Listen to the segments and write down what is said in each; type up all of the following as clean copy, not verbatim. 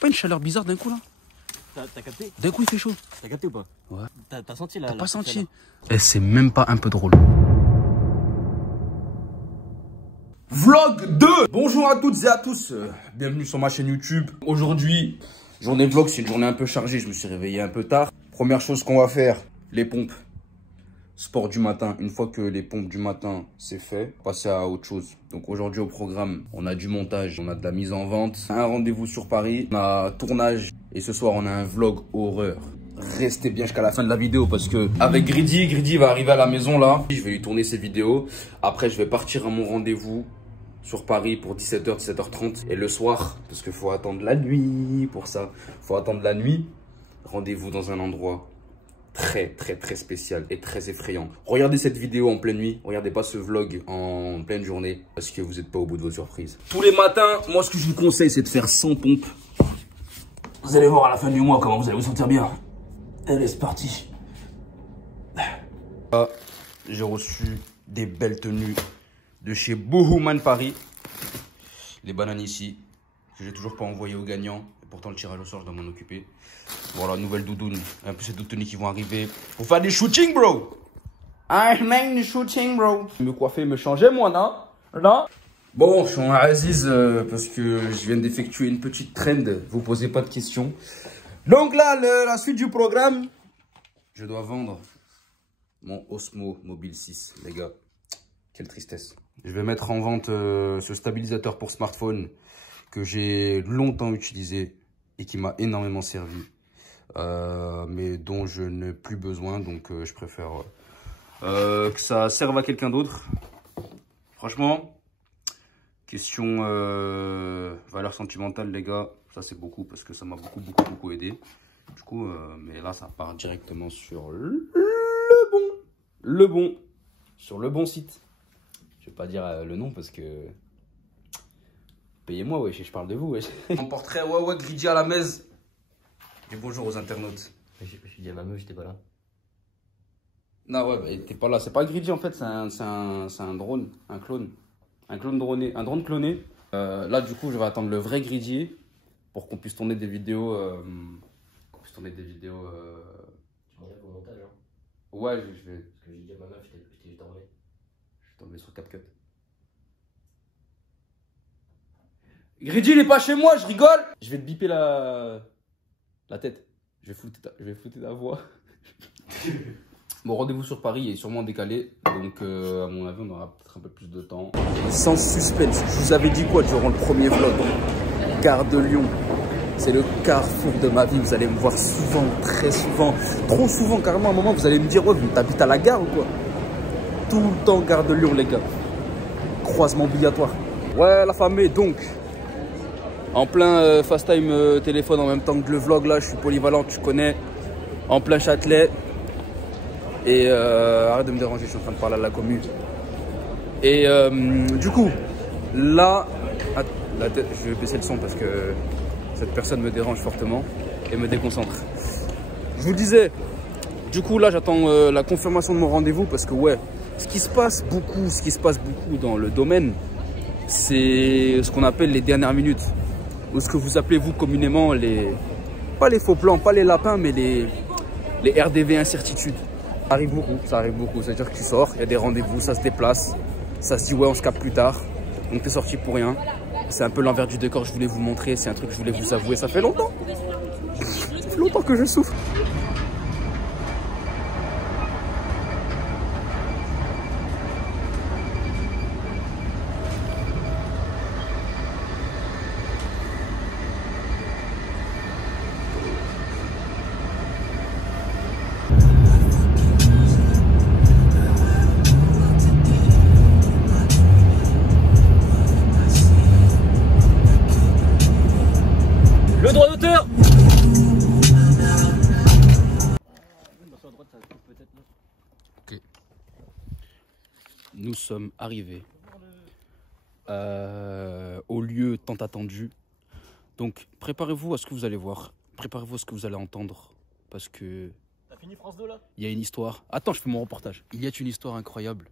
pas une chaleur bizarre d'un coup là? T'as capté? D'un coup il fait chaud. T'as capté ou pas? Ouais. T'as senti là? T'as pas senti? Eh, c'est même pas un peu drôle. Vlog 2. Bonjour à toutes et à tous, bienvenue sur ma chaîne YouTube. Aujourd'hui, journée de vlog, c'est une journée un peu chargée, je me suis réveillé un peu tard. Première chose qu'on va faire, les pompes. Sport du matin, une fois que les pompes du matin c'est fait, passer à autre chose. Donc aujourd'hui au programme, on a du montage, on a de la mise en vente, un rendez-vous sur Paris, on a tournage et ce soir on a un vlog horreur. Restez bien jusqu'à la fin de la vidéo parce que avec Gridi va arriver à la maison là. Je vais lui tourner ses vidéos. Après je vais partir à mon rendez-vous sur Paris pour 17h, 17h30. Et le soir, parce qu'il faut attendre la nuit pour ça. Faut attendre la nuit. Rendez-vous dans un endroit très spécial et très effrayant. Regardez cette vidéo en pleine nuit. Regardez pas ce vlog en pleine journée parce que vous n'êtes pas au bout de vos surprises. Tous les matins, moi ce que je vous conseille c'est de faire 100 pompes. Vous allez voir à la fin du mois comment vous allez vous sentir bien. Allez, c'est parti. Là, j'ai reçu des belles tenues de chez Boohooman Paris. Les bananes ici, que j'ai toujours pas envoyé aux gagnants. Et pourtant, le tirage au sort, je dois m'en occuper. Voilà, nouvelle doudoune. Un peu ces deux tenues qui vont arriver pour faire des shootings, bro. I make the shooting, bro. Me coiffer, me changer, moi, non? Non? Bon, je suis en Aziz parce que je viens d'effectuer une petite trend. Vous posez pas de questions. Donc là, la suite du programme, je dois vendre mon Osmo Mobile 6, les gars. Quelle tristesse. Je vais mettre en vente ce stabilisateur pour smartphone que j'ai longtemps utilisé et qui m'a énormément servi. Mais dont je n'ai plus besoin, donc je préfère que ça serve à quelqu'un d'autre. Franchement, question valeur sentimentale, les gars. Ça, c'est beaucoup parce que ça m'a beaucoup aidé. Du coup, mais là, ça part directement sur sur le bon site. Je vais pas dire le nom parce que... Payez-moi, wesh, je parle de vous, wesh. Mon portrait, ouais, Gridi à la messe. Dis bonjour aux internautes. J'ai dit à ma meuf, j'étais pas là. Non, ouais, bah, t'es pas là. C'est pas Gridi, en fait, c'est un drone, un clone. Un drone cloné. Là, du coup, je vais attendre le vrai Gridi pour qu'on puisse tourner des vidéos. Tu m'enlèves au montage, hein? Ouais, je vais. Parce que j'ai dit à ma meuf, j'étais juste enlevé. Je vais tomber sur CapCut. Gridi, il est pas chez moi, je rigole. Je vais te biper la tête. Je vais flouter ta voix. Bon, rendez-vous sur Paris est sûrement décalé. Donc, à mon avis, on aura peut-être un peu plus de temps. Sans suspense, je vous avais dit quoi durant le premier vlog? Gare de Lyon. C'est le carrefour de ma vie. Vous allez me voir souvent, très souvent, trop souvent. Carrément, à un moment, vous allez me dire, ouais, t'habites à la gare ou quoi? Tout le temps, Gare de Lyon, les gars. Croisement obligatoire. Ouais, la famille, donc. En plein fast time téléphone en même temps que le vlog, là, je suis polyvalent, tu connais. En plein Châtelet. Et arrête de me déranger, je suis en train de parler à la commune. Et du coup, là, je vais baisser le son parce que cette personne me dérange fortement et me déconcentre. Je vous disais, du coup, là, j'attends la confirmation de mon rendez-vous parce que, ouais, ce qui se passe beaucoup dans le domaine, c'est ce qu'on appelle les dernières minutes. Ou ce que vous appelez, vous, communément, pas les faux plans, pas les lapins, mais les RDV incertitudes. Ça arrive beaucoup. C'est-à-dire que tu sors, il y a des rendez-vous, ça se déplace, ça se dit, ouais, on se capte plus tard. Donc, t'es sorti pour rien. C'est un peu l'envers du décor, je voulais vous montrer, c'est un truc que je voulais vous avouer, ça fait longtemps. Ça fait longtemps que je souffre. Le droit d'auteur! Ok. Nous sommes arrivés au lieu tant attendu. Donc préparez-vous à ce que vous allez voir. Préparez-vous à ce que vous allez entendre. Parce que... T'as fini France 2 là? Il y a une histoire. Attends, je fais mon reportage. Il y a une histoire incroyable.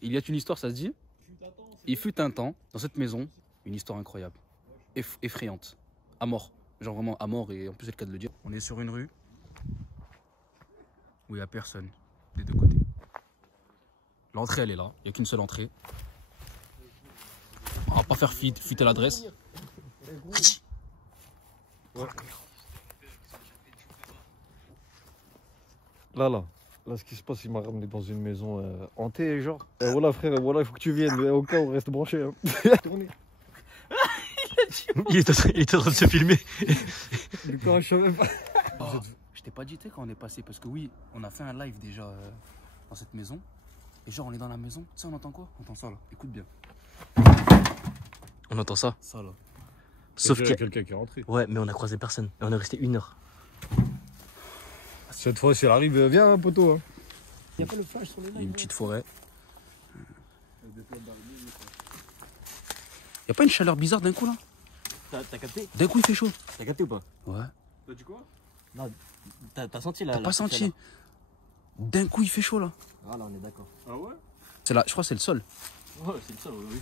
Il y a une histoire, ça se dit? Il fut un temps, dans cette maison, une histoire incroyable. Effrayante. À mort. Genre vraiment à mort, et en plus c'est le cas de le dire. On est sur une rue où il n'y a personne des deux côtés. L'entrée elle est là, il n'y a qu'une seule entrée. On va pas faire fuiter l'adresse. Là, ce qui se passe, il m'a ramené dans une maison hantée, genre. Voilà, frère, voilà, il faut que tu viennes, mais au cas où on reste branché. Hein. Il était en train de se filmer. Oh, je t'ai pas dit quand on est passé, parce que oui, on a fait un live déjà dans cette maison. Et genre, on est dans la maison, tu sais, on entend quoi? On entend ça là, écoute bien. On entend ça. Ça là. Sauf qu'il y a quelqu'un qui est rentré. Ouais, mais on a croisé personne. Et on est resté 1 heure. Cette fois, si elle arrive, viens, poteau. Hein. Il y a pas le flash sur les Il y a une petite forêt. Y a pas une chaleur bizarre d'un coup là? T'as capté? D'un coup il fait chaud. T'as capté ou pas? Ouais. T'as dit quoi? Non, t'as senti là? T'as pas senti? D'un coup il fait chaud là. Ah là, on est d'accord. Ah ouais? C'est là, je crois que c'est le sol. Ouais, c'est ça, oui.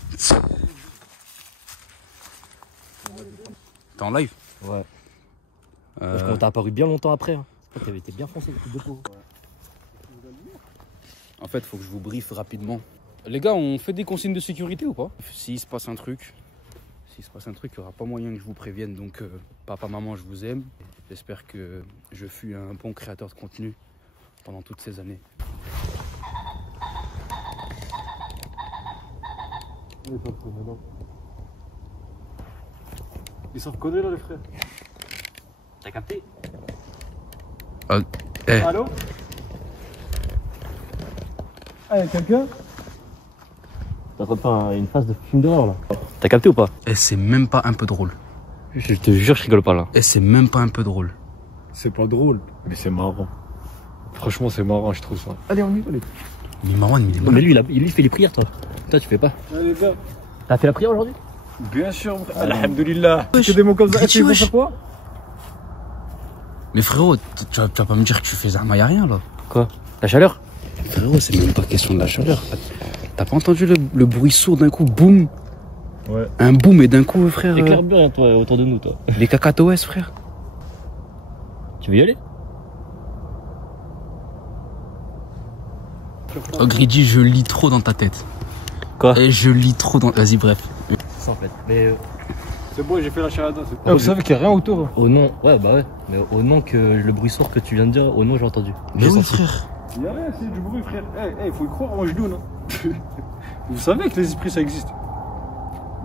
T'es en live? Ouais. Parce qu'on t'a apparu bien longtemps après. Hein. T'avais été bien foncé, le coup de peau. En fait, faut que je vous briefe rapidement. Les gars, on fait des consignes de sécurité ou pas? S'il se passe un truc, il n'y aura pas moyen que je vous prévienne. Donc, papa, maman, je vous aime. J'espère que je fus un bon créateur de contenu pendant toutes ces années. Ils savent coder là, les frères. T'as capté? Allô? Ah, y'a quelqu'un? T'as en train de faire une phase de film d'horreur là. T'as capté ou pas? Et c'est même pas un peu drôle. Je te jure, je rigole pas là. Et c'est même pas un peu drôle. C'est pas drôle, mais c'est marrant. Franchement, c'est marrant, je trouve ça. Allez, on y va, allez. Mais Marwan, il est Non, mais lui, il fait les prières, toi. Toi, tu fais pas. Allez, gars. T'as fait la prière aujourd'hui? Bien sûr, alhamdoulilah. Tu fais des mots comme ça, tu veux faire quoi? Mais frérot, tu vas pas me dire que tu fais Zama, y'a rien là. Quoi? La chaleur? Frérot, c'est même pas question de la chaleur. T'as pas entendu le bruit sourd d'un coup, boum? Ouais. Un boum et d'un coup, frère. Éclaire bien, toi, autour de nous, toi. Les cacatoès, frère. Tu veux y aller? Oh, Gridi, je lis trop dans ta tête. Quoi? Et je lis trop dans. Vas-y, bref. Ça, en fait. Mais. C'est bon, j'ai fait la charada. Vous savez qu'il n'y a rien autour. Au nom. Ouais, bah ouais. Mais au nom que le bruit sourd que tu viens de dire, au nom, j'ai entendu. Mais oui, frère. Il n'y a rien, c'est du bruit, frère. Il faut y croire, moi je doute, non? Vous savez que les esprits, ça existe.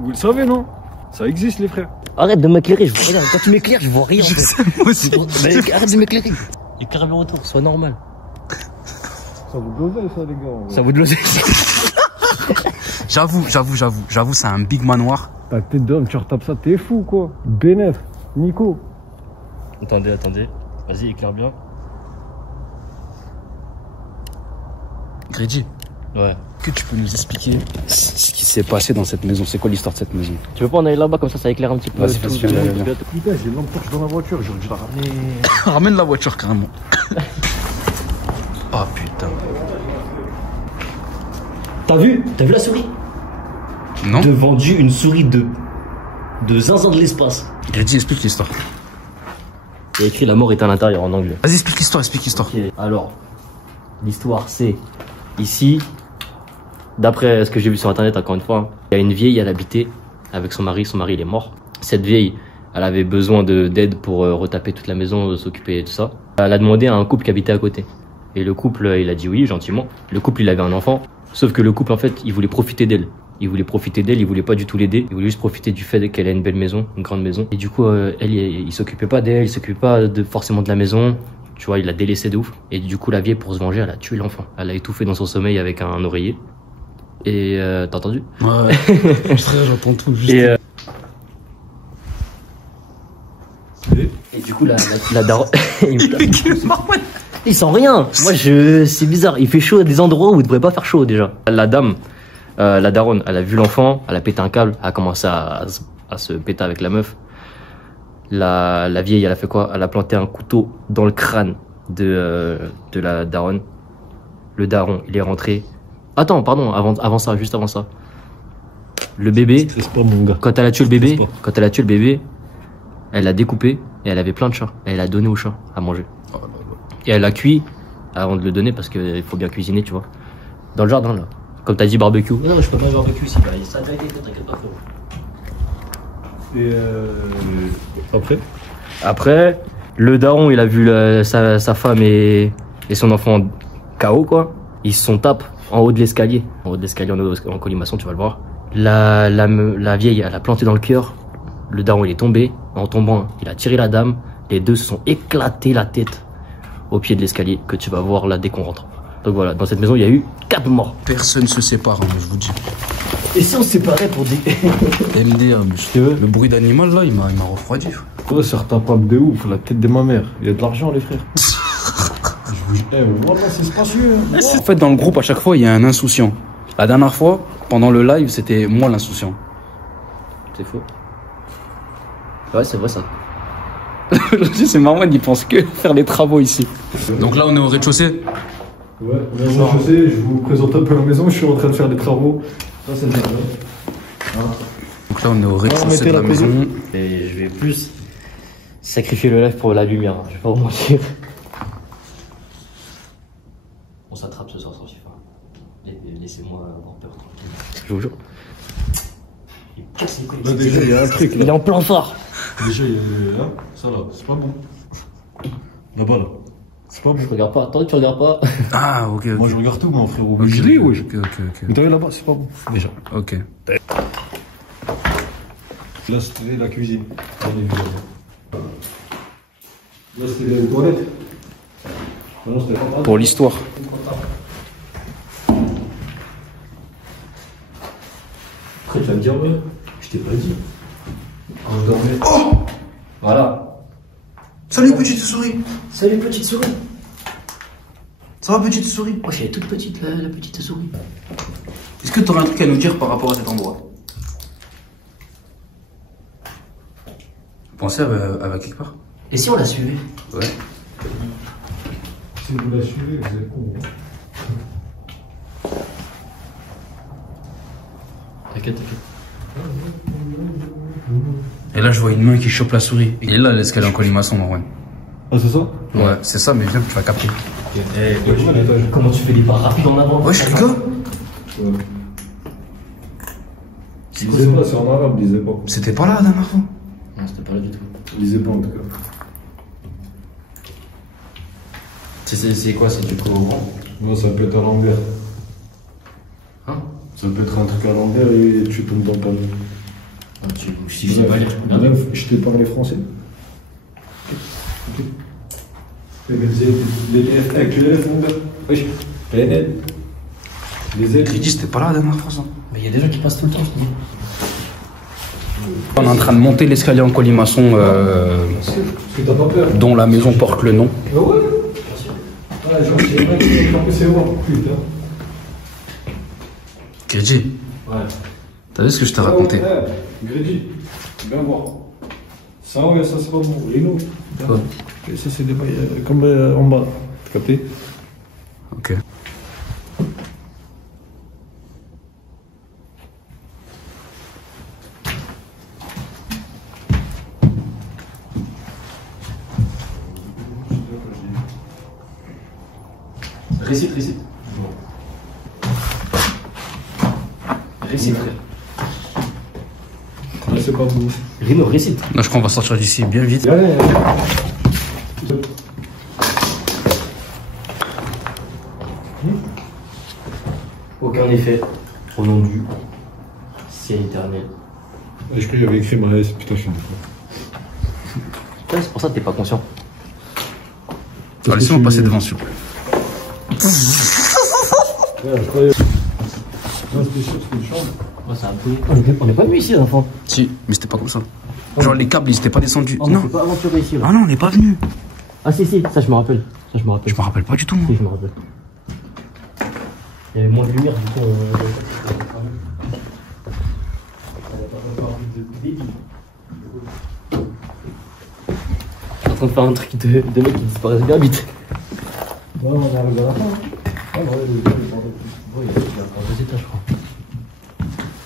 Vous le savez, non? Ça existe, les frères. Arrête de m'éclairer, je vois rien. Quand tu m'éclaires, je vois rien. En fait. Moi aussi. Mais arrête de m'éclairer. Éclaire bien autour, sois normal. Ça vous glosait, ça, les gars. Ça vous de l'oser. J'avoue, c'est un big manoir. Ta tête d'homme, tu retapes ça, t'es fou, quoi. Bénef, Nico. Attendez. Vas-y, éclaire bien. Gridi, Ouais. que tu peux nous expliquer ce qui s'est passé dans cette maison? C'est quoi l'histoire de cette maison? Tu veux pas en aller là-bas comme ça éclaire un petit peu? Vas-y, viens. Putain, j'ai une lampe torche dans la voiture, j'aurais dû la ramener. Ramène la voiture carrément. Oh putain. T'as vu la souris? Non? De vendu une souris de zinzin de l'espace. Gridi, explique l'histoire. Il y a écrit la mort est à l'intérieur en anglais. Vas-y, explique l'histoire. Ok, alors, l'histoire c'est ici, d'après ce que j'ai vu sur internet encore une fois, il y a une vieille, elle habitait avec son mari il est mort. Cette vieille, elle avait besoin d'aide pour retaper toute la maison, s'occuper de tout ça. Elle a demandé à un couple qui habitait à côté. Et le couple, il a dit oui, gentiment. Le couple, il avait un enfant, sauf que le couple, en fait, il voulait profiter d'elle. Il voulait pas du tout l'aider. Il voulait juste profiter du fait qu'elle ait une belle maison, une grande maison. Et du coup, il s'occupait pas d'elle, il s'occupait pas forcément de la maison. Tu vois, il l'a délaissé de ouf. Et du coup, la vieille, pour se venger, elle a tué l'enfant. Elle l'a étouffé dans son sommeil avec un oreiller. Et t'as entendu? Ouais, j'entends tout juste. Et du coup, la daronne... Il sent rien. Moi, c'est bizarre. Il fait chaud à des endroits où il devrait pas faire chaud déjà. La daronne, elle a vu l'enfant, elle a pété un câble, elle a commencé à se péter avec la meuf. La vieille, elle a fait quoi? Elle a planté un couteau dans le crâne de la daronne. Le daron, il est rentré. Attends, pardon, juste avant ça. Le bébé, C'est pas mon gars. quand elle a tué le bébé, elle l'a découpé et elle avait plein de chats. Et elle a donné au chat à manger. Oh là là. Et elle l'a cuit avant de le donner parce qu'il faut bien cuisiner, tu vois. Dans le jardin, là. Comme t'as dit, barbecue. Non, je peux pas barbecue ici. Là. Ça a déjà été fait, t'inquiète pas, frérot. Et après Après, le daron, il a vu sa femme et son enfant KO, quoi. Ils se sont tapés en haut de l'escalier. En haut de l'escalier, en colimaçon, tu vas le voir. La vieille, elle a planté dans le cœur. Le daron, il est tombé. En tombant, il a tiré la dame. Les deux se sont éclatés la tête au pied de l'escalier que tu vas voir là dès qu'on rentre. Donc voilà, dans cette maison, il y a eu 4 morts. Personne se sépare, hein, je vous dis. Et si on se séparait pour des... MDA, mais le bruit d'animal là, il m'a refroidi. Ouais, certains papes de ouf, la tête de ma mère. Il y a de l'argent, les frères. Voilà, c'est spacieux. En fait, dans le groupe, à chaque fois, il y a un insouciant. La dernière fois, pendant le live, c'était moi l'insouciant. C'est faux. Ouais, c'est vrai ça. C'est marrant, il pense que faire les travaux ici. Donc là, on est au rez-de-chaussée. Ouais, je vous présente un peu la maison, je suis en train de faire des travaux. Ça, c'est le jardin. Donc là, on est au rez-de-chaussée de la maison. Et je vais plus sacrifier le live pour la lumière, hein. Je vais pas vous mentir. On s'attrape ce soir sans FIFA. Laissez-moi avoir peur tranquille. Je vous jure. Il casse les couilles. Là, déjà, il y a un truc là. Il est en plein phare. Déjà, il y a là, ça là, c'est pas bon. Là-bas là. C'est pas bon. Je regarde pas. Tant que tu regardes pas. Ah, ok. Moi, je regarde tout, mon frérot. Ok, Je l'ai, ouais. ok. Mais t'as vu là-bas, c'est pas bon. Déjà. Ok. Là, c'était la cuisine. Là, c'était les toilettes. Non, c'était pas Pour l'histoire. Après, tu vas me dire, ouais, je t'ai pas dit. Oh! Voilà. Salut, petite souris. Salut, petite souris. Ça va, petite souris? Moi, elle est toute petite, la petite souris. Est-ce que tu aurais un truc à nous dire par rapport à cet endroit? Vous pensez à quelque part? Et si on la suivait? Ouais. Si vous la suivez, vous êtes con. T'inquiète. Et là, je vois une main qui chope la souris. Il est là, l'escalier en colimaçon, Marwan. Ah, c'est ça? Ouais, c'est ça, mais viens, tu vas capter. Comment tu fais des pas rapides en avant? Ouais, je rigole. Lisez pas, c'est en arabe, lisez pas. C'était pas là la dernière fois. Non, c'était pas là du tout. Lisez pas en tout cas. C'est quoi? C'est du courant? Non, ça peut être à l'envers. Hein? Ça peut être un truc à l'envers et tu tombes dans le panneau. Ah, si je sais pas lire, je peux regarder. Je t'ai parlé français. Ok. Tu les lèves, mon gars. Wesh. Les ailes. J'ai dit, c'était pas là la dernière fois, ça. Mais il y a des gens qui passent tout le temps, je te dis. On est en train de monter l'escalier en colimaçon Parce que t'as pas peur. dont la maison porte le nom. Ah ouais? Ah, c'est bon, putain. Kedji, Ouais. t'as vu ce que je t'ai raconté? Grédy, viens voir. Ça, ouais, ça c'est pas bon. Rino. Quoi? Ça, c'est des bails comme en bas. T'as capté? Ok. Récite. Récite, frère. Ouais, c'est pas bon. Rino, récite. Non, je crois qu'on va sortir d'ici bien vite. Ouais. Aucun effet. Au nom du ciel éternel. Je crois que j'avais écrit ma S, putain, je suis Ouais, c'est pour ça que t'es pas conscient. Laissez-moi passer devant, s'il vous plaît. Ouais, je croyais. Non, c'était sûr, c'était une chambre. Ouais, c'est un peu. On n'est pas venu ici, enfant. Si, mais c'était pas comme ça. Genre les câbles, ils étaient pas descendus. On Non. s'est pas aventuré ici. Ah non, on n'est pas venu. Ah, si, ça je me rappelle. Je me rappelle pas du tout, moi. Si, je me rappelle. Il y avait moins de lumière, du coup. En train de faire un truc de mec qui disparaissent bien vite. Ouais, on est arrivé à la fin. Ah, ouais, Il y a encore 2 étages, je crois.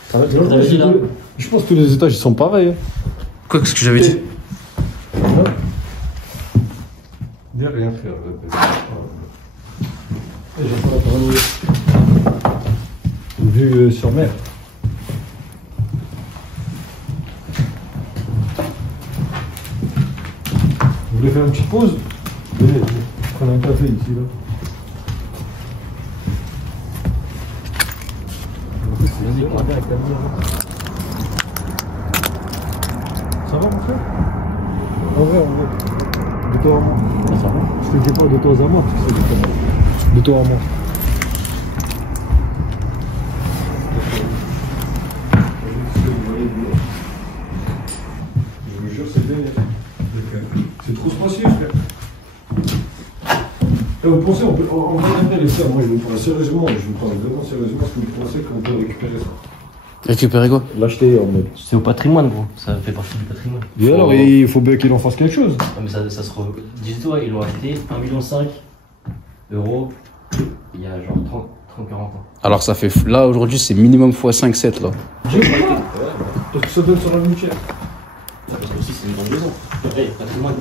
Ça va, tu l'avais dit là? Je pense que tous les étages ils sont pareils. Quoi, qu'est-ce que j'avais dit? frère. J'ai pas entendu. Vue sur mer. Vous voulez faire une petite pause? Venez, prendre un café ici là. Vas-y, on va avec ta bière. Ça va mon frère? En vrai. De toi à moi. Ça va? Je te dis pas de toi à moi, parce que c'est de toi à moi. Je vous jure, c'est bien. C'est trop spacieux, frère. Et vous pensez, on va bien les faire. Moi, je vous parle sérieusement, vraiment sérieusement, est-ce que vous pensez qu'on peut récupérer ça? Récupérer quoi? L'acheter en mode. C'est au patrimoine, gros. Ça fait partie du patrimoine. Et alors, il faut bien qu'il en fasse quelque chose. Ah, mais ça se dis-toi, ils l'ont acheté 1,5 million d'euros il y a genre 30-40 ans. Alors ça fait. Là aujourd'hui c'est minimum x 5-7 là. J'ai pas. Parce que ça donne sur la mutuelle. Parce que aussi, c'est une grande maison. Après, patrimoine.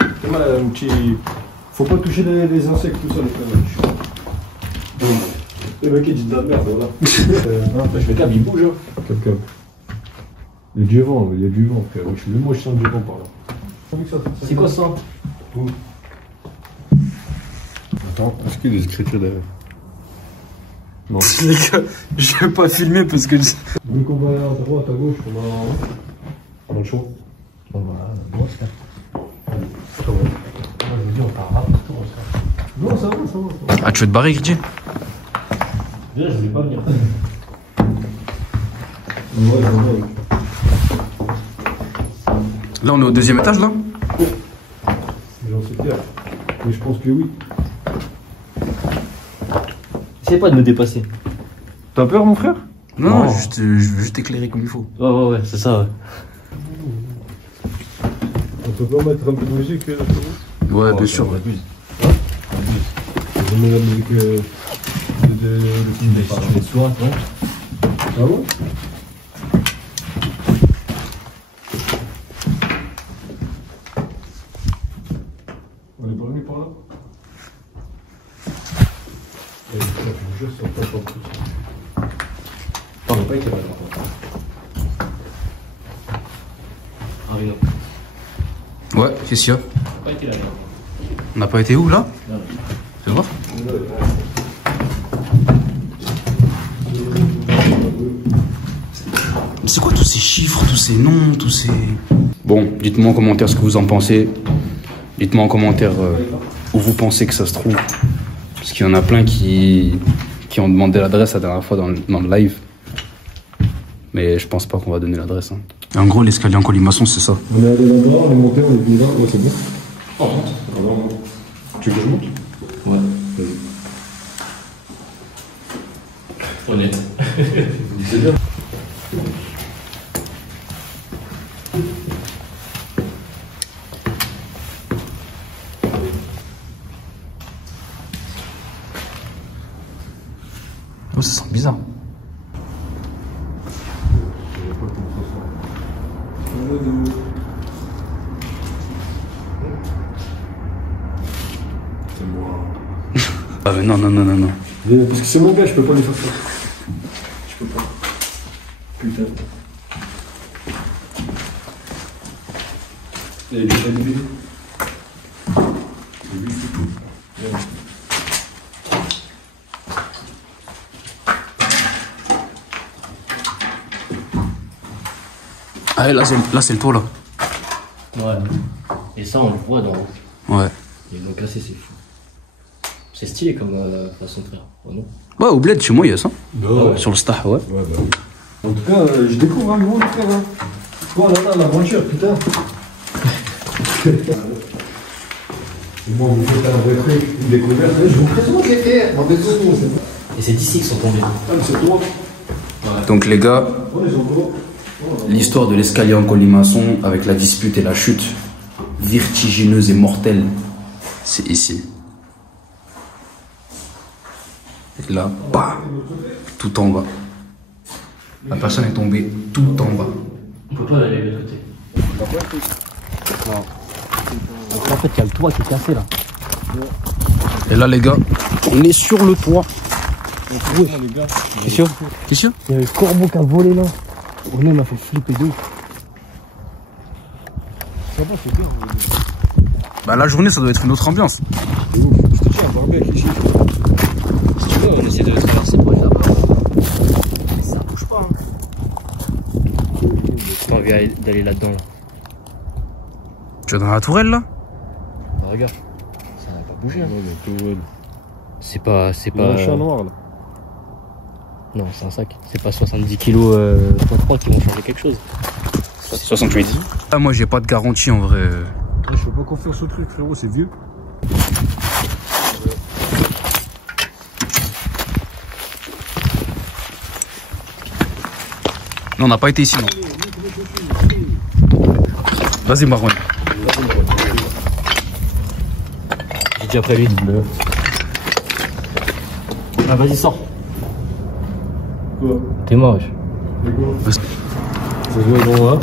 Ouais, un petit. Faut pas toucher les insectes, tout ça, les frères. Le mec il dit de la merde, voilà. Je fais câble, il bouge. Hein. Quelqu'un. Il y a du vent, frère. Moi, je sens du vent par là. C'est quoi ça? Attends, est-ce qu'il y a des écritures derrière? Non. Les gars, je vais pas filmer parce que. Vu qu'on va à droite, à gauche, on a le choix. Bon, voilà, bon, c'est ça. Je me dis, on part rapidement, ça. Non, ça va. Ah tu veux te barrer Gridji? Déjà, je voulais pas venir. Ouais. Là on est au 2e étage là? J'en sais clair. Mais je pense que oui. Essayez pas de me dépasser. T'as peur, mon frère? Non, je veux juste éclairer comme il faut. Ouais, c'est ça, ouais. On peut pas mettre un peu de musique là? Ouais, bien sûr. Abuse. Je mets la musique de Soir, non? Ah bon? On est pas venu par là? Je vous jure, ça passe en plus. On n'a pas été là-bas. Ah oui, non. Ouais, qu'est-ce qu'il y a? On n'a pas été là-bas. On n'a pas été où là? Non. C'est grave? Mais c'est quoi tous ces chiffres, tous ces noms, tous ces... Bon, dites-moi en commentaire ce que vous en pensez. Dites-moi en commentaire où vous pensez que ça se trouve. Parce qu'il y en a plein qui ont demandé l'adresse la dernière fois dans le live. Mais je pense pas qu'on va donner l'adresse. Hein. Et en gros, l'escalier en colimaçon, c'est ça. On est allé là-bas, on est monté, on est venu là, ouais, c'est bon. On monte. Tu veux que je monte? Ouais. Honnête. C'est bien. Oh, ça sent bizarre. C'est moi. Ah mais non. Parce que c'est mon gars, je peux pas lui faire ça. Je peux pas. Putain. Il est déjà libéré. Ah là c'est le tour là. Ouais. Et ça, on le voit dans. Ouais. Ils l'ont cassé, c'est fou. C'est stylé comme façon de faire, oh non? Ouais, au bled, chez moi, il y a ça. Ouais. Sur le Stah, ouais. Ouais, bah oui. En tout cas, je découvre un gros frère. Hein. Quoi, là, la voiture, putain. Et moi, vous faites un vrai truc, une découverte. Je vous présente les frères. Et c'est d'ici qu'ils sont tombés. Ah, mais c'est toi. Donc les gars, Ouais, ils ont quoi? l'histoire de l'escalier en colimaçon avec la dispute et la chute vertigineuse et mortelle, c'est ici. Et là, bah, tout en bas. La personne est tombée tout en bas. On peut pas aller de l'autre côté. Non. En fait, il y a le toit qui est cassé là. Et là, les gars, on est sur le toit. T'es sûr? T'es sûr? Il y a le corbeau qui a volé là. On a fait flipper de ouf. Ça va, c'est bien. Bah, la journée, ça doit être une autre ambiance. C'est ouf. Je te dis, un barbecue ici. Si tu veux, on essaie de traverser pour aller là-bas. Mais ça bouge pas. J'ai pas envie d'aller là-dedans là. Tu vas dans la tourelle, là? Bah, regarde. Ça n'a pas bougé. Hein. Ouais, C'est pas. un chat noir là. Non, c'est un sac. C'est pas 70 kilos x3 qui vont changer quelque chose. 68. Ah, moi, j'ai pas de garantie en vrai. Je fais pas confiance au truc, frérot, c'est vieux. Non, on n'a pas été ici, non. Vas-y, Marwan. J'ai déjà prévu. Ah, vas-y, sors. Quoi? T'es mort, wesh. Ça se voit devant là.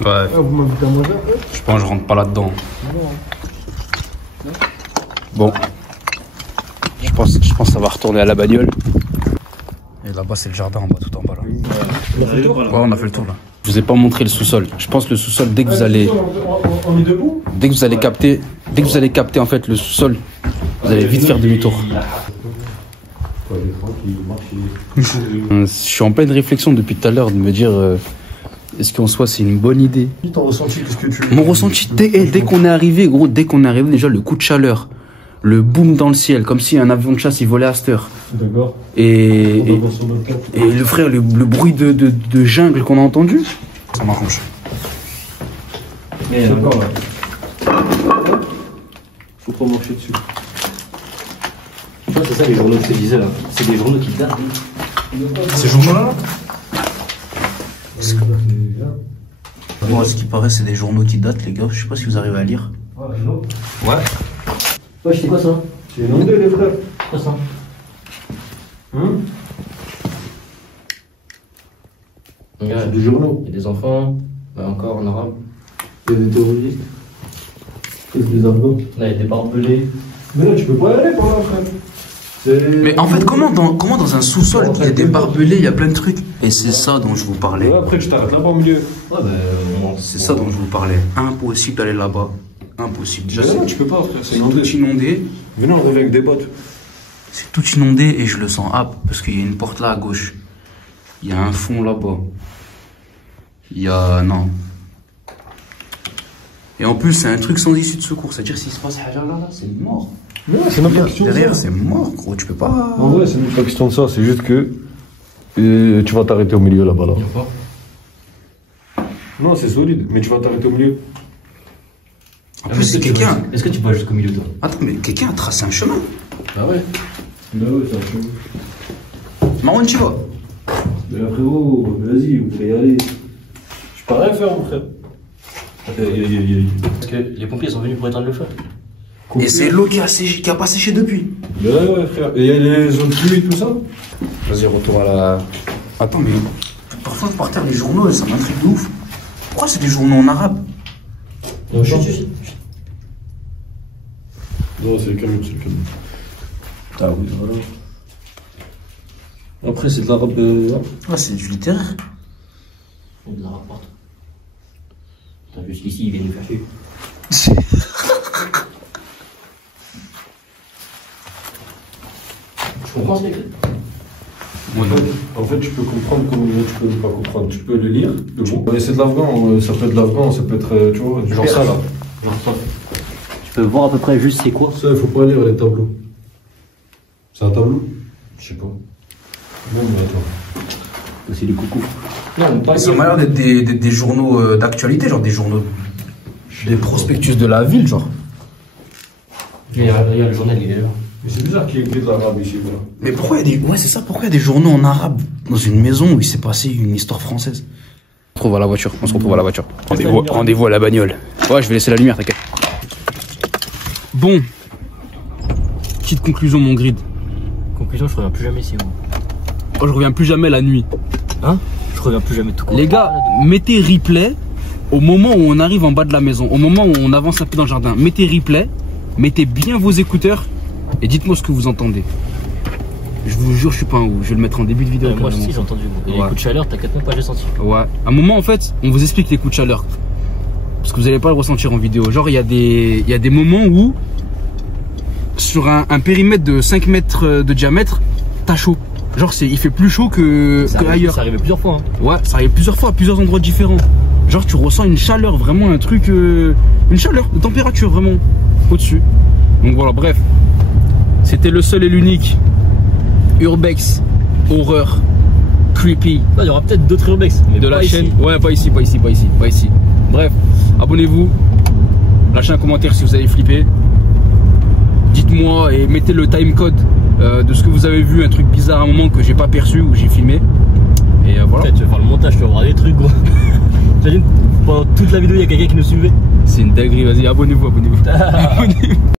Ouais. Ah, vous m'invitez à manger après? Je pense que je rentre pas là-dedans. Bon. Je pense que ça va retourner à la bagnole. Et là-bas, c'est le jardin en bas, tout en bas là. Ouais, on a fait le tour là. Je vous ai pas montré le sous-sol. Je pense que le sous-sol, dès que vous allez. On est debout? Dès que vous allez capter en fait le sous-sol, vous allez vite faire demi-tour. Je suis en pleine réflexion depuis tout à l'heure de me dire est-ce qu'en soi c'est une bonne idée. Ton ressenti, qu'est-ce que tu... Mon ressenti, dès qu'on est arrivé, gros, dès qu'on est arrivé, déjà le coup de chaleur, le boom dans le ciel, comme si un avion de chasse il volait à cette heure. D'accord. Et le frère, le bruit de jungle qu'on a entendu, ça m'arrange. Mais C'est pas là. Faut pas marcher dessus. tu vois, c'est ça les journaux que je te disais là. C'est des journaux qui datent. Ces journaux-là Moi, ce qui paraît, c'est des journaux qui datent, les gars. Je sais pas si vous arrivez à lire. Ouais. Ouais, c'est quoi ça? C'est inondé, les frères. Quoi ça? C'est des journaux. Il y a des enfants, encore en arabe. Il y a des terroristes. C'est des Afghans. Là, il y a des barbelés. Mais là, tu peux pas y aller par là, frère. Mais en fait, comment dans un sous-sol, il y a des barbelés, il y a plein de trucs. Et c'est ça dont je vous parlais. Ouais, après, tu t'arrêtes là-bas au milieu. Ouais, bah, C'est ça dont je vous parlais. Impossible d'aller là-bas. Impossible. Déjà, Mais non, c'est tu peux pas, frère, c'est tout inondé. inondé. Venez, on revient avec des bottes. C'est tout inondé et je le sens parce qu'il y a une porte là à gauche. Il y a un fond là-bas. Il y a... Non. Et en plus, c'est un truc sans issue de secours. C'est-à-dire, s'il se passe haja là, c'est mort. Non, c'est même pas question de Derrière, ça. c'est mort, gros. Tu peux pas... En vrai, c'est même pas question de ça. C'est juste que tu vas t'arrêter au milieu là-bas. Là. il y a pas. Non, c'est solide, mais tu vas t'arrêter au milieu. En plus, c'est quelqu'un... Est-ce que tu vas jusqu'au milieu, toi? Attends, mais quelqu'un a tracé un chemin. Ah ouais? Bah ouais, c'est un chemin. Marwan, tu vas. Mais là, frérot, vas-y, vous pouvez y aller. Je peux rien faire, mon frère. Parce que les pompiers sont venus pour éteindre le feu. Et c'est l'eau qui a pas séché depuis. Mais ouais, frère. Et il y a les zones humides, tout ça? Vas-y, retour à la... Attends, mais parfois par terre les journaux, ça m'intrigue de ouf. Pourquoi c'est des journaux en arabe? Non, c'est le camion, c'est le camion. Ah oui, voilà. Après, c'est de l'arabe. Ouais, c'est du littéraire. On nous en rapporte. Putain, jusqu'ici, il vient nous faire chier. Je comprends ce qu'il écrit. En fait, tu peux comprendre comme tu peux pas comprendre. Tu peux le lire, le mot. Mais c'est de l'afghan, ça peut être de l'afghan, ça peut être, tu vois, genre ça là. Genre ça. Tu peux voir à peu près juste c'est quoi. Ça, il faut pas lire les tableaux. C'est un tableau? Je sais pas. Non, mais attends. C'est des coucous. Non, pas Ça m'a l'air d'être des journaux d'actualité, genre des journaux. Des prospectus de la ville, genre. Il y a le journal, il est là. Mais c'est bizarre qu'il y ait écrit de l'arabe ici, voilà. Mais pourquoi il y a des. Ouais, c'est ça, pourquoi il y a des journaux en arabe dans une maison où il s'est passé une histoire française? On se retrouve à la voiture, Rendez-vous à la bagnole. Ouais, je vais laisser la lumière, t'inquiète. Bon. Petite conclusion, mon grid. Conclusion, je reviens plus jamais ici. Moi. Oh, je reviens plus jamais la nuit. Hein? Je Je reviens plus jamais tout court. Les gars, mettez replay au moment où on arrive en bas de la maison, au moment où on avance un peu dans le jardin. Mettez replay, mettez bien vos écouteurs et dites-moi ce que vous entendez. Je vous jure, je suis pas un ouf. Je vais le mettre en début de vidéo. Moi aussi, j'ai entendu. Et les coups de chaleur, t'inquiète même pas, j'ai senti. Ouais. À un moment, en fait, on vous explique les coups de chaleur. Parce que vous n'allez pas le ressentir en vidéo. Genre, il y a des moments où, sur un périmètre de 5 mètres de diamètre, t'as chaud. Genre, il fait plus chaud que ailleurs. Ça arrivait plusieurs fois. Hein. Ouais, ça arrive plusieurs fois à plusieurs endroits différents. Genre, tu ressens une chaleur, vraiment un truc. Une chaleur de température, vraiment, au-dessus. Donc voilà, bref. C'était le seul et l'unique Urbex Horreur Creepy. Il y aura peut-être d'autres Urbex. Mais de la chaîne. Ici. Ouais, pas ici. Bref, abonnez-vous. Lâchez un commentaire si vous avez flippé. Dites-moi et mettez le timecode de ce que vous avez vu, un truc bizarre à un moment que j'ai pas perçu ou j'ai filmé. Et voilà. Peut-être tu vas faire le montage, tu vas voir des trucs gros. T'imagines, pendant toute la vidéo il y a quelqu'un qui nous suivait. C'est une dinguerie, vas-y, abonnez-vous.